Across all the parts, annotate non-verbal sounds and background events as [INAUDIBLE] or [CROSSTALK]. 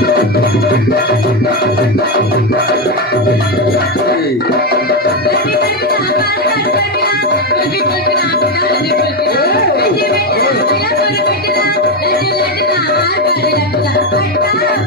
Thank you.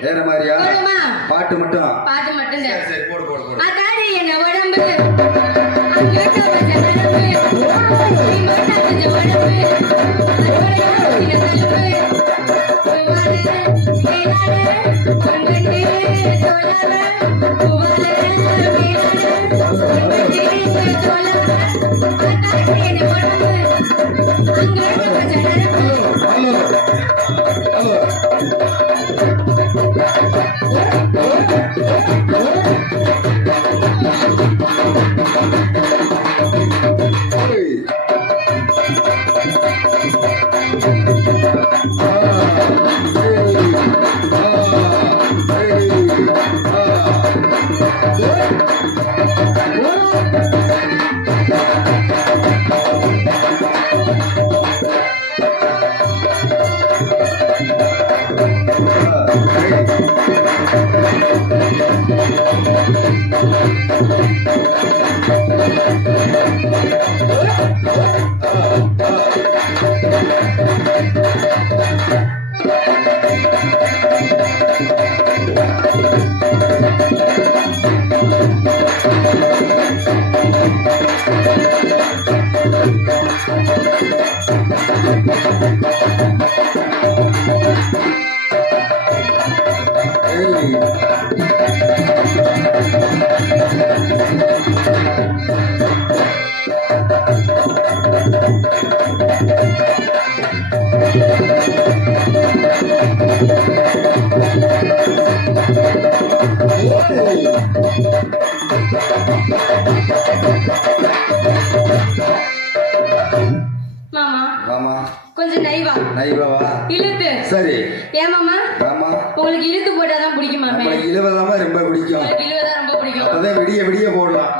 வேற மாதிரியா? பாட்டு மட்டும். Thank சரி. ஏமாமா ஆமா. உங்களுக்கு இழுத்து போட்டாதான் பிடிக்கும் இழுவதாம ரொம்ப பிடிக்கும். இழுவதா ரொம்ப பிடிக்கும். அப்பதான் விடிய விடிய போடலாம்.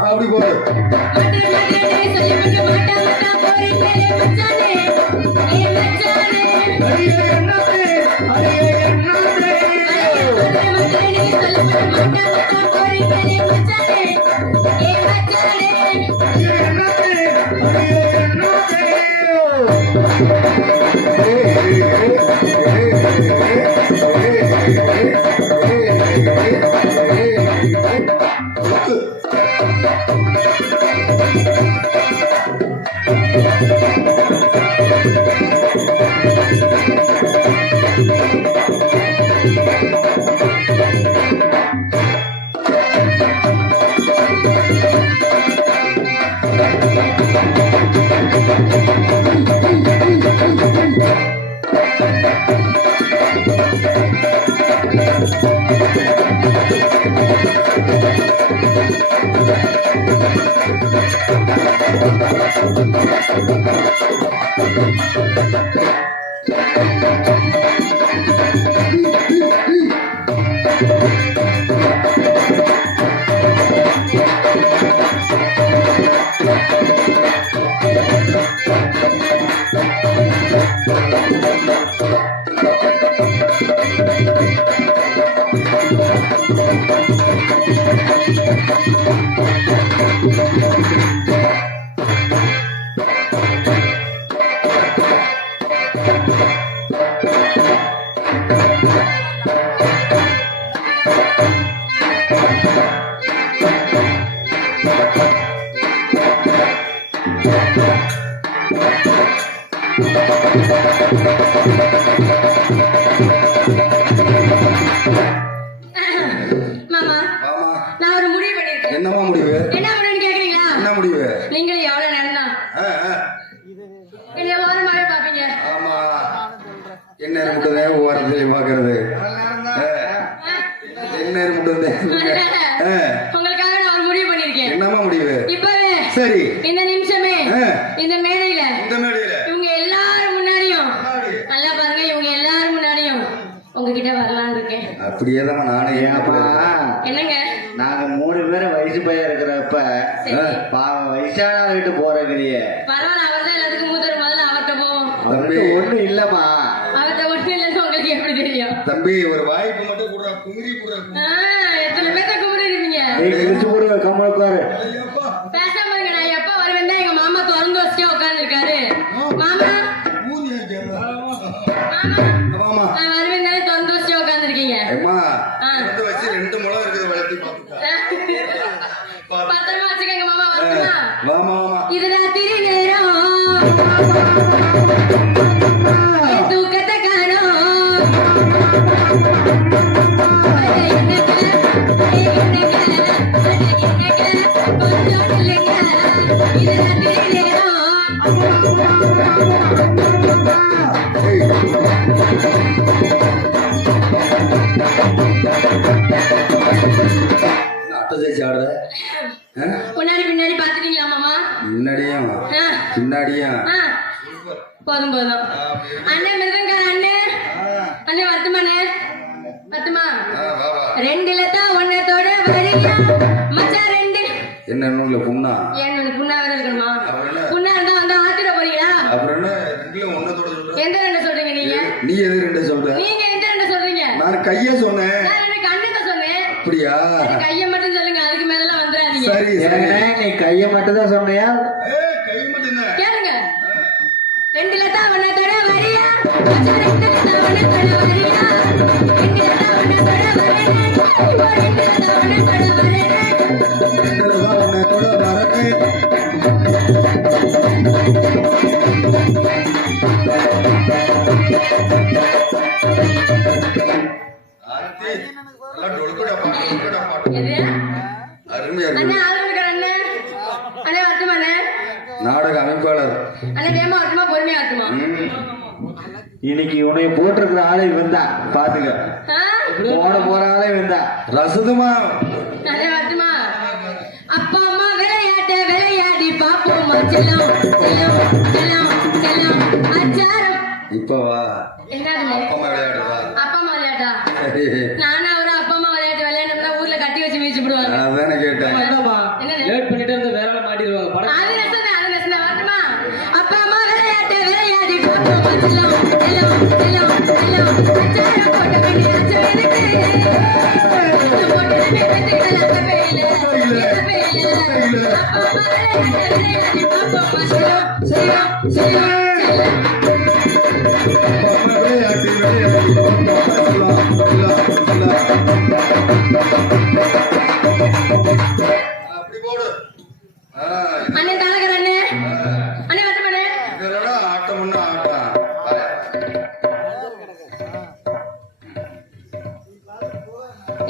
அப்படி போடு மதுரை மதுரை மாமா என்ன இருமுட்டதே [LAUGHS] உங்களுக்காக நான் ஒரு முடிவு பண்ணிருக்கேன் என்னமா முடிவு? இப்பவே சரி. இந்த நிமிஷமே. இந்த மேடையில இந்த மேடையில. இவங்க எல்லாரும் முன்னாடியும் நல்லா பாருங்க இவங்க எல்லாரும் முன்னாடியும் உங்ககிட்ட வரலாம்னு இருக்கேன். அப்படியே தான் நானும் ஏப்பா என்னங்க? நாங்க மூணு பேரும் வயசு பையன் இருக்கிறப்ப பாவம் வயசானவர்கிட்ட போறதுலையே பரவாயில்ல அவர் தான் எல்லாத்துக்கும் மூத்தர் முதல்ல அவர்கிட்ட போவோம். ஒண்ணும் இல்லம்மா. அவர்கிட்ட ஒன்றும் இல்லைன்னு உங்களுக்கு எப்படி தெரியும்? தம்பி ஒரு வாய்ப்பு கம்மல் உட்காரு. பேசாம இருங்க நான் எப்ப வருவேன் எங்க மாமா திறந்து வச்சுட்டே உட்காந்துருக்காரு மாமா. மாமா. நான் வருவேன் தானே திறந்து வச்சுட்டே வச்சு ரெண்டு முளம் இருக்குது வளர்த்தி பார்த்துக்கோ. பத்திரமா வச்சுக்கோங்க மாமா வரட்டுமா? வாமா வாமா இது ராத்திரி நேரம். போதும் போதும் அண்ணே மிருதங்கார அண்ணே. அண்ணே வருத்தமாண்ணே வருத்தமா ஆ, வா வா. ரெண்டுல தான் ஒன்னத்தோட வரியா மச்சான் ரெண்டு. என்ன நூல்ல புண்ணா? ஏன் உனக்கு புண்ணா வேற இருக்கணுமா? என்ன? புண்ணா இருந்தா வந்து ஆத்திர போறீங்களா? அப்புறம் என்ன? எந்த ரெண்டு சொல்றீங்க நீங்க? நீ எது ரெண்டு சொல்ற? நீங்க எந்த ரெண்டு சொல்றீங்க? நான் கைய சொன்னேன். நான் எனக்கு அண்ணத்தை சொன்னேன். அப்படியா? கைய மட்டும் சொல்லுங்க அதுக்கு மேல வந்துடாதீங்க. சரி சரி. நீ கைய மட்டும் தான் சொன்னியா? இன்னைக்கு உன்னை போட்டிருக்கிற ஆளே வந்தா பாத்துக்க? போன போற ஆளே வந்தா ரசதுமா அப்பா அம்மா விளையாட்டு விளையாடி பாப்போம் செல்லம் செல்லம் செல்லம் செல்லம். அச்சாரம் இப்ப வா.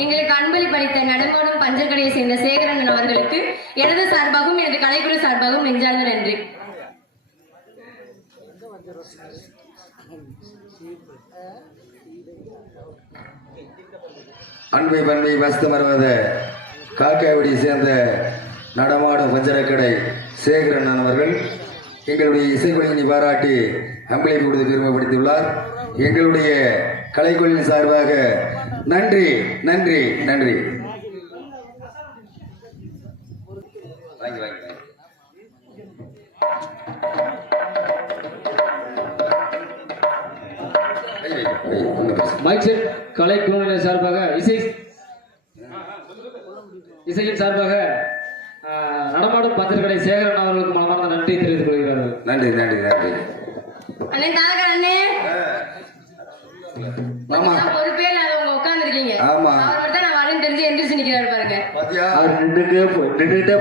எங்களுக்கு அன்பளிப்பளித்த நடமாடும் பஞ்சக்கடையை சேர்ந்த சேகரன் அவர்களுக்கு எனது சார்பாகவும் எனது கலைக்குழு சார்பாகவும் நெஞ்சார்ந்த நன்றி. அன்பை பண்பை வஸ்து வருவத காக்காவிடி சேர்ந்த நடமாடும் வஞ்சரக்கடை சேகரன் அவர்கள். எங்களுடைய இசைக்குழுவினை பாராட்டி அம்பளை கொடுத்து பெருமைப்படுத்தியுள்ளார். எங்களுடைய கலைக்குழுவின் சார்பாக நன்றி நன்றி நன்றி. வாங்கி வாங்கி. வாங்கி. கை வை, கை, ஒண்ணும் பிரச்சனை இல்லை. மைக் செட் கலை குழுவினர் சார்பாக இசை இசையின் சார்பாக நடமாடும் பத்திரிகை சேகரன் அவர்களுக்கு மனமார்ந்த நன்றி தெரிவித்துக் கொள்கிறார்கள் நன்றி நன்றி நன்றி.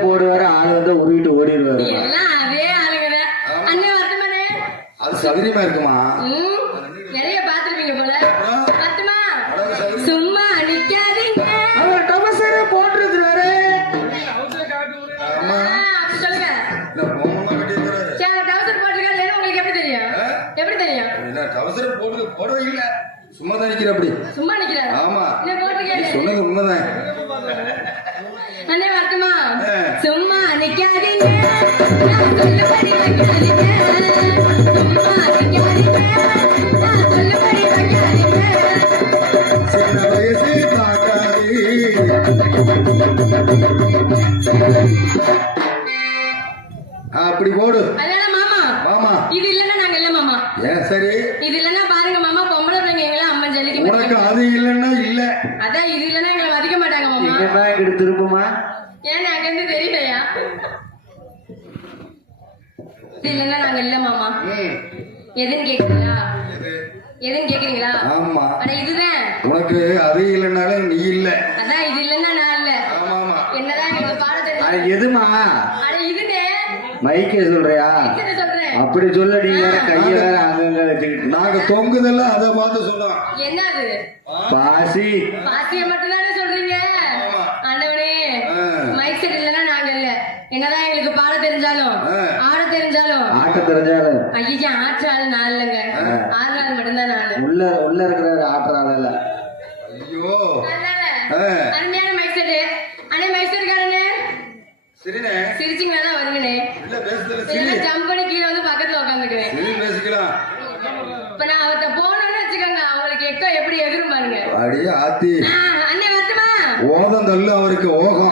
போடுவாரு ஆள் வந்து உருவிட்டு ஓடிடுவாரு. எல்லாம் அதே ஆளுங்க அண்ணே வரட்டுமாண்ணே. அது சௌகரியமா இருக்குமா? அண்ணே இங்கிட்டு திரும்புமா ஏன் அங்க இருந்து தெரியலையா? இல்லைன்னா நாங்க இல்ல மாமா. எதுன்னு கேக்குறீங்களா? எதுன்னு கேக்குறீங்களா? ஆமா. அட இதுதான். உனக்கு அது இல்லைனாலும் நீ இல்ல. அதான் இது இல்லைன்னா நான் இல்ல. ஆமா ஆமா. என்னதான் பாடம் அட தெரியும் எதுமா? அட இதுனே மைக்கே சொல்றியா? அப்படி சொல்ல நீ வேற கைய வேற அங்கங்க வச்சுக்கிட்டு. நாங்க தொங்குதெல்லாம் அதை பார்த்து சொன்னோம் என்னது? பாசி. பாசிய மட்டும் தானே சொல்றீங்க ஆண்டவனே ஆ. மைக் செட் இல்லைன்னா நாங்க இல்ல என்னதான் எங்களுக்கு பாட தெரிஞ்சாலும் ஆ. ஆட ஐயா ஆற்று ஆள் நான் இல்லைங்க ஆறு ஆள் மட்டும்தான் நான் உள்ள உள்ள இருக்கிற ஆட்டுறாள் இல்ல ஐயோ. அதனால ஆ. அருமையான மைக் செட் அண்ணே மைக் செட் காரனே சரிண்ணே சிரிச்சிங்கன்னா தான் வருங்கண்ணே இல்ல பேசுதல சரி இல்லைன்னா ஜம்ப் பண்ணி கீழே வந்து பக்கத்துல சரி பேசிக்கலாம். இப்ப நான் அவர்கிட்ட போனேன்னு வச்சுக்கோங்க அவங்களுக்கு எக்கோ எப்படி எகிரும் பாருங்க. அடியே ஆத்தி. ஆ, அண்ணே வரட்டுமா? ஓதம் தள்ளு அவருக்கு ஓகம்.